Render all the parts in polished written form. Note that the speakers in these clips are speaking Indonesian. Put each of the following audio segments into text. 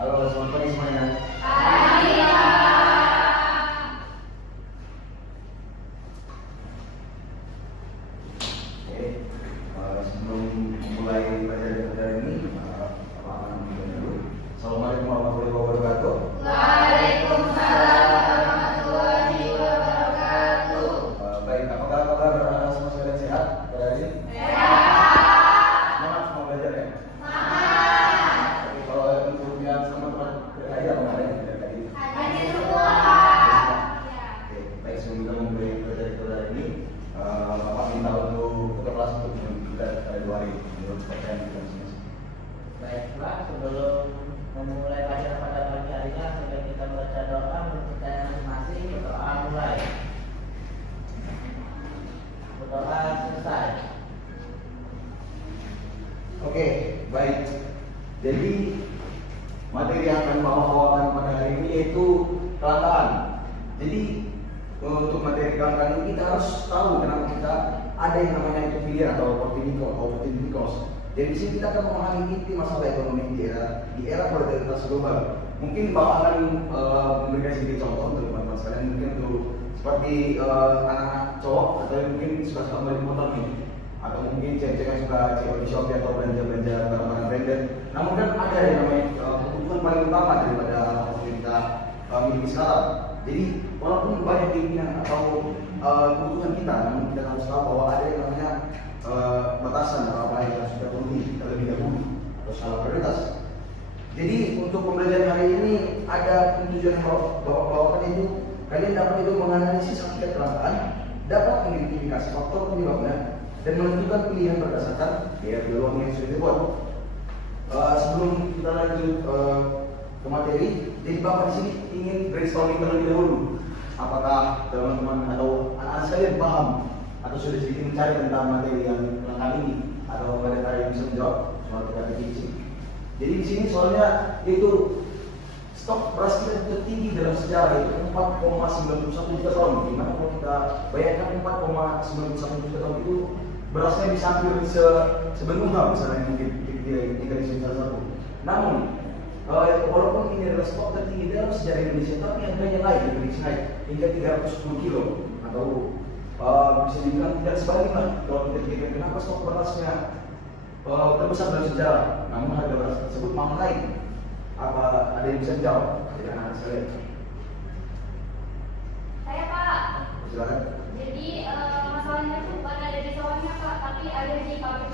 Halo, selamat pagi semuanya. Pagi, Pak. Oke, sebelum memulai pelajaran ini, apa namanya dulu? Assalamualaikum warahmatullahi wabarakatuh. Waalaikumsalam warahmatullahi wabarakatuh. Baik, apakah kabar anak semua sekalian sehat pada hari ini? Sehat. Semangat semua belajar ya? Semangat. Oke, kalau untuk yang teman-teman berkaji apa kemarin? Hadir semua. Oke, baik, sebelum kita memulai pelajaran ini, Bapak minta untuk ketua kelas untuk kita pada 2 hari menurut pakaian kita masing-masing. Baiklah, sebelum memulai pelajaran pada pagi harinya, sebaiknya kita baca doa menurut percayaan masing-masing. Berdoa mulai. Berdoa selesai. Oke, baik. Jadi materi yang akan Bapak bawakan pada hari ini yaitu kelangkaan. Jadi untuk materi kelangkaan ini kita harus tahu kenapa kita ada yang namanya itu pilihan atau opportunity cost. Jadi di sini kita akan memahami inti masalah ekonomi di era volatilitas global. Mungkin Bapak akan memberikan sedikit contoh untuk teman-teman sekalian, mungkin untuk seperti anak-anak cowok atau mungkin suka beli motor nih, atau mungkin cewek-cewek yang suka cek di Shopee atau belanja-belanja barang-barang branded. Namun kan ada yang namanya kebutuhan paling utama daripada apa yang kita miliki sekarang. Jadi walaupun banyak keinginan atau kebutuhan kita, namun kita harus tahu bahwa ada yang namanya batasan atau apa yang harus kita penuhi terlebih dahulu atau skala prioritas. Jadi untuk pembelajaran hari ini ada tujuan yang Bapak bawakan, itu kalian dapat itu menganalisis hakikat kelangkaan, dapat mengidentifikasi faktor penyebabnya, dan menentukan pilihan berdasarkan biaya peluang yang sudah dibuat. Sebelum kita lanjut ke materi, jadi Bapak di sini ingin brainstorming terlebih dahulu. Apakah teman-teman atau anak-anak sekalian paham atau sudah sedikit mencari tentang materi yang kali ini, atau ada yang bisa menjawab soal kita di sini? Jadi di sini soalnya itu stok beras kita tertinggi dalam sejarah, itu 4,91 juta ton. Gimana kalau kita bayangkan 4,91 juta ton itu berasnya bisa hampir sebenarnya misalnya mungkin jika di salah satu. Namun walaupun ini adalah stok tertinggi dalam sejarah Indonesia, tapi harganya naik, naik hingga 310 kilo atau bisa dibilang tidak sebaliknya kalau kita pikirkan kenapa stok berasnya terbesar dalam sejarah, namun harga beras tersebut malah naik. Apa ada yang bisa menjawab? Tidak anak sekalian. Saya, Pak. Silakan. Jadi masalahnya itu bukan ada di bawahnya, Pak, tapi ada di pabrik.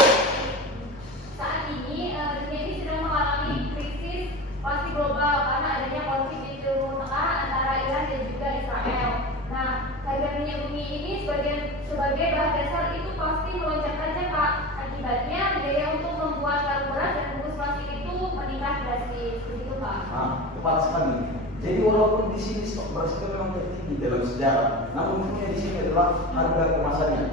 Saat ini dunia ini sedang mengalami krisis pasti global karena adanya konflik di Timur Tengah antara Iran dan juga Israel. Nah, harga minyak bumi ini sebagai bahan dasar itu pasti melonjak saja, Pak. Akibatnya biaya untuk membuat karburan dan bungkus plastik itu meningkat drastis. Begitu, Pak. Tepat sekali. Jadi walaupun di sini stok beras itu memang tertinggi dalam sejarah, namun punya di sini adalah harga kemasannya.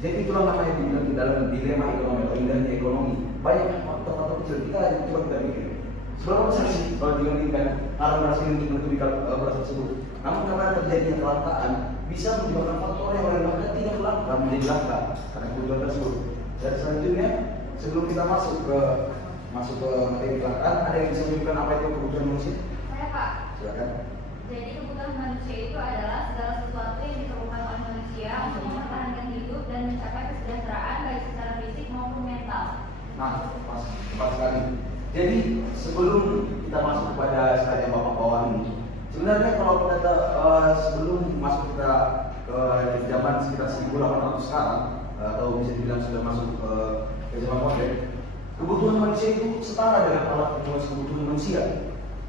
Jadi itulah namanya dibilang di dalam dilema ekonomi atau indahnya ekonomi. Banyak faktor-faktor kecil kita coba kita pikir. Seberapa besar sih kalau dibandingkan harga beras ini untuk menutupi beras tersebut? Namun karena terjadinya kelangkaan, bisa menyebabkan faktor yang lain bahkan tidak langka menjadi langka karena kebutuhan tersebut. Dan selanjutnya, sebelum kita masuk ke materi kelangkaan, ada yang bisa menunjukkan apa itu kebutuhan manusia? Saya, Pak. Silakan. Jadi kebutuhan manusia itu adalah segala sesuatu yang diperlukan oleh manusia untuk mempertahankan hidup dan mencapai kesejahteraan baik secara fisik maupun mental. Nah, tepat sekali. Jadi sebelum kita masuk kepada slide yang Bapak bawa ini, sebenarnya kalau kita sebelum masuk kita ke zaman sekitar 1800 sekarang, atau bisa dibilang sudah masuk ke zaman modern, kebutuhan manusia itu setara dengan alat pemenuhan kebutuhan manusia.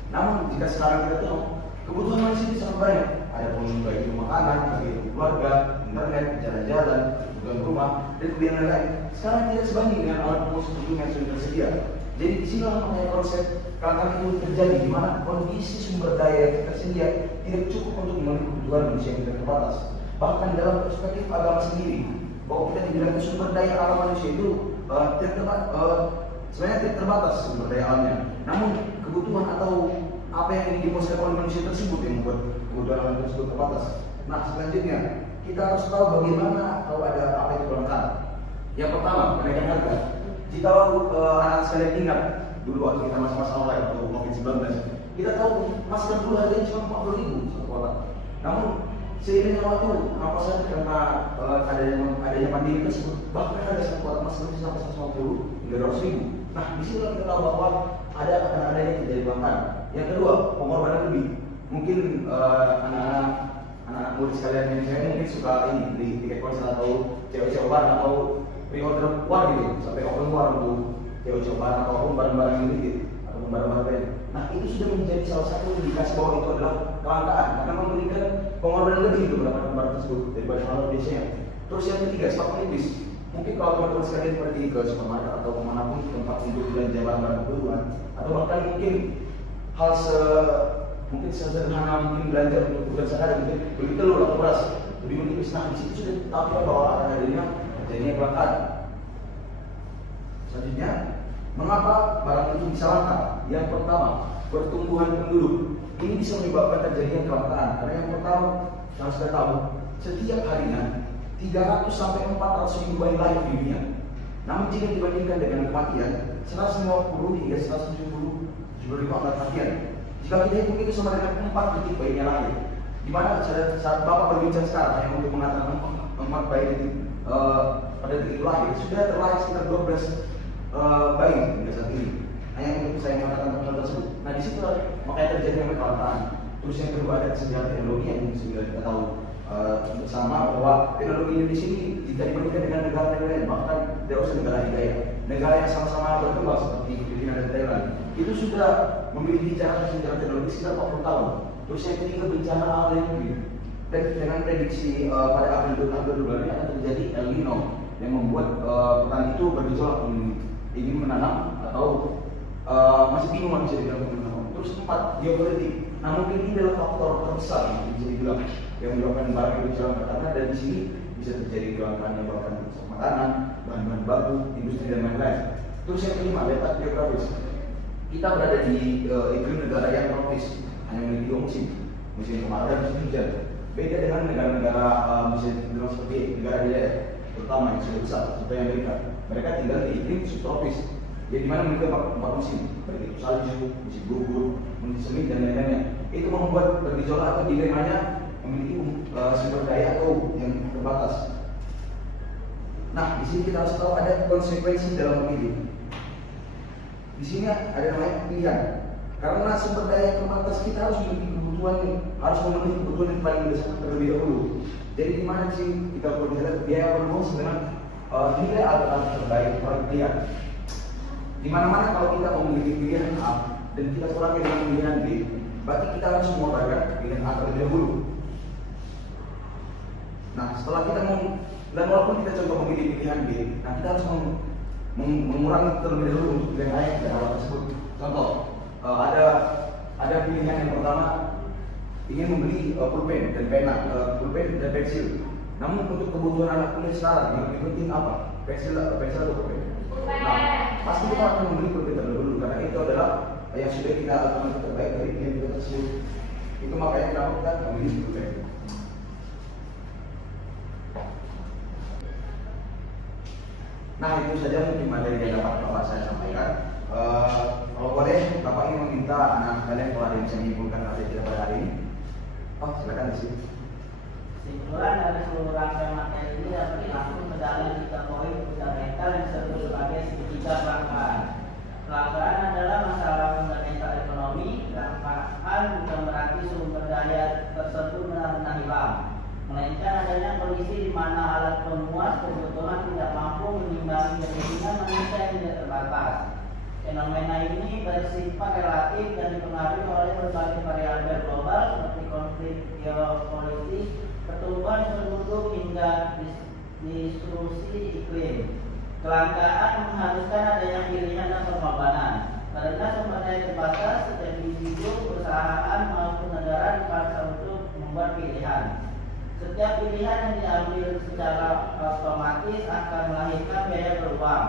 Namun jika sekarang kita tahu kebutuhan manusia itu sangat banyak. Ada pun baik itu makanan, baik itu keluarga, internet, jalan-jalan, kebutuhan rumah, dan kemudian lain-lain. Sekarang tidak sebanding dengan alat pemenuhan kebutuhan yang sudah tersedia. Jadi di sini namanya konsep kelangkaan itu terjadi di mana kondisi sumber daya yang tersedia tidak cukup untuk memenuhi kebutuhan manusia yang terbatas. Bahkan dalam perspektif agama sendiri, bahwa kita dibilang sumber daya alam manusia itu sebenarnya tidak terbatas sumber daya alamnya. Namun kebutuhan atau apa yang ingin dimuaskan oleh manusia tersebut yang membuat kebutuhan alam tersebut terbatas. Nah, selanjutnya kita harus tahu bagaimana kalau ada apa itu kelangkaan. Yang pertama, kenaikan harga. Jika anak sekalian ingat dulu waktu kita masa-masa awal atau COVID-19, kita tahu masker dulu harganya cuma 40.000 satu kotak. Namun seiringnya waktu, apa saja karena adanya pandemi tersebut, bahkan ada satu kotak masker bisa sampai 150 hingga 200.000. Nah, di sini kita tahu bahwa ada yang terjadi kelangkaan. Yang kedua, pengorbanan lebih. Mungkin anak-anak murid sekalian yang saya mungkin suka ini beli tiket konser atau cewek-cewek barang atau pre-order war gitu, sampai open war untuk cewek-cewek barang ataupun barang-barang ini gitu, atau barang-barang lain. Nah, itu sudah menjadi salah satu indikasi bahwa itu adalah kelangkaan karena memberikan pengorbanan lebih untuk mendapatkan barang tersebut daripada hal biasanya. Terus yang ketiga, stok menipis. Mungkin kalau teman-teman sekalian pergi ke supermarket atau kemanapun tempat untuk belanja barang-barang kebutuhan, atau bahkan mungkin hal mungkin sederhana mungkin belanja untuk kebutuhan sehari, mungkin beli telur atau beras lebih menipis. Nah, di situ sudah tahu bahwa adanya kelangkaan. Selanjutnya, mengapa barang itu bisa langka? Yang pertama, pertumbuhan penduduk. Ini bisa menyebabkan terjadinya kelangkaan. Karena yang pertama, harus kita tahu, setiap harinya 300 sampai 400 ribu bayi lahir di dunia. Namun jika dibandingkan dengan kematian, 150 hingga 170 ribu angka kematian. Jika kita hitung itu sama dengan 4 detik bayinya lahir. Di mana saat Bapak berbincang sekarang yang untuk mengatakan 4 bayi pada detik itu lahir, sudah terlahir sekitar 12 bayi hingga saat ini. Hanya untuk saya mengatakan hal tersebut. Nah, di situ makanya terjadi kelangkaan. Terus yang kedua ada kesejahteraan teknologi yang sudah kita tahu bersama bahwa teknologi Indonesia ini jika dibandingkan dengan negara lain, bahkan tidak usah negara hidayah, negara yang sama-sama berkembang seperti Filipina dan Thailand, itu sudah memiliki cara kesejahteraan teknologi sekitar 40 tahun. Terus yang ketiga, bencana alam yang lebih. Dan dengan prediksi pada April 2022 ini akan terjadi El Nino yang membuat petani itu bergejolak ingin menanam atau masih bingung bisa dibilang menanam. Terus keempat, geopolitik. Nah, mungkin ini adalah faktor terbesar yang bisa dibilang yang menyebabkan barang itu jalan ke tanah, dan di sini bisa terjadi kelangkaan yang bahkan makanan, bahan-bahan baku, industri dan lain-lain. Terus yang kelima, letak geografis. Kita berada di iklim negara yang tropis, hanya memiliki 2 musim, musim kemarau dan musim hujan. Beda dengan negara-negara musim seperti negara daerah, terutama yang sudah besar seperti Amerika. Mereka tinggal di iklim subtropis, di mana memiliki 4 musim, baik itu salju, musim gugur, musim semi dan lain-lainnya. Itu membuat bergejolak atau dilemanya memiliki sumber daya atau yang terbatas. Nah, di sini kita harus tahu ada konsekuensi dalam memilih. Di sini ada namanya pilihan. Karena sumber daya yang terbatas, kita harus memiliki kebutuhan, harus memenuhi kebutuhan yang paling dasar terlebih dahulu. Jadi di mana sih kita perlu lihat biaya penuh dengan nilai alternatif terbaik paling pilihan. Di mana-mana kalau kita memiliki pilihan A dan kita kurangi dengan pilihan B, berarti kita harus mengorbankan pilihan A terlebih dahulu. Nah, setelah kita dan walaupun kita coba memilih pilihan B, nah kita harus mengurangi terlebih dahulu untuk pilihan A yang tidak awal tersebut. Contoh, ada pilihan yang pertama ingin membeli pulpen dan pena, pulpen dan pensil. Namun untuk kebutuhan anak kuliah sekarang yang lebih penting apa? Pensil atau pulpen? Nah, pasti kita akan membeli pulpen terlebih dahulu karena itu adalah yang sudah kita lakukan terbaik dari pilihan kita tersebut. Itu makanya kenapa kita memilih pulpen. Nah, itu saja mungkin materi yang dapat Bapak saya sampaikan. Kalau boleh, Bapak ingin meminta anak kalian kalau ada yang bisa menyimpulkan materi kita pada hari ini. Oh, silakan di sini. Kesimpulan dari seluruh rangkaian materi ini dapat langsung ke dalam 3 poin fundamental yang disebut sebagai segitiga kelangkaan. Kelangkaan adalah masalah fundamental ekonomi. Kelangkaan bukan berarti sumber daya tersebut benar-benar hilang, melainkan adanya kondisi di mana alat pemuas kebutuhan tidak mampu mengimbangi keinginan manusia yang tidak terbatas. Fenomena ini bersifat relatif dan dipengaruhi oleh berbagai variabel global seperti konflik geopolitik, pertumbuhan penduduk hingga disrupsi iklim. Kelangkaan mengharuskan adanya pilihan dan pengorbanan. Karena sumber daya terbatas, setiap individu, perusahaan maupun negara dipaksa untuk membuat pilihan. Setiap pilihan yang diambil secara otomatis akan melahirkan biaya beruang,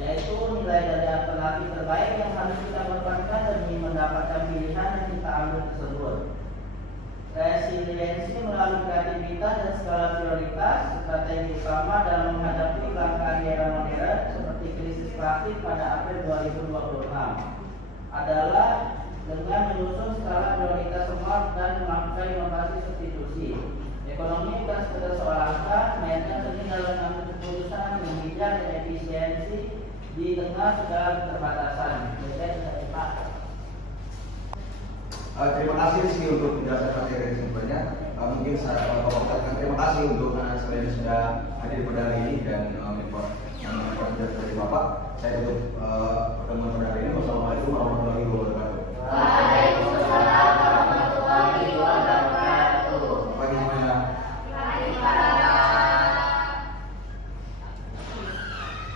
yaitu nilai dari alternatif terbaik yang harus kita korbankan demi mendapatkan pilihan yang kita ambil tersebut. Resiliensi melalui kreativitas dan skala prioritas strategi utama dalam menghadapi kelangkaan di era modern seperti krisis legislatif pada April 2026 adalah dengan menyusun skala prioritas SMART dan melakukan inovasi substitusi. Ekonomi bukan sekedar soal angka, melainkan seni dalam mengambil keputusan yang bijak dan efisiensi di tengah segala keterbatasan. Terima kasih sih untuk penjelasan materi yang sebelumnya. Mungkin saya katakan terima kasih untuk anak saya yang sudah hadir pada hari ini dan menginformasi dari Bapak. Saya tutup pertemuan pada hari ini. Wassalamualaikum warahmatullahi wabarakatuh.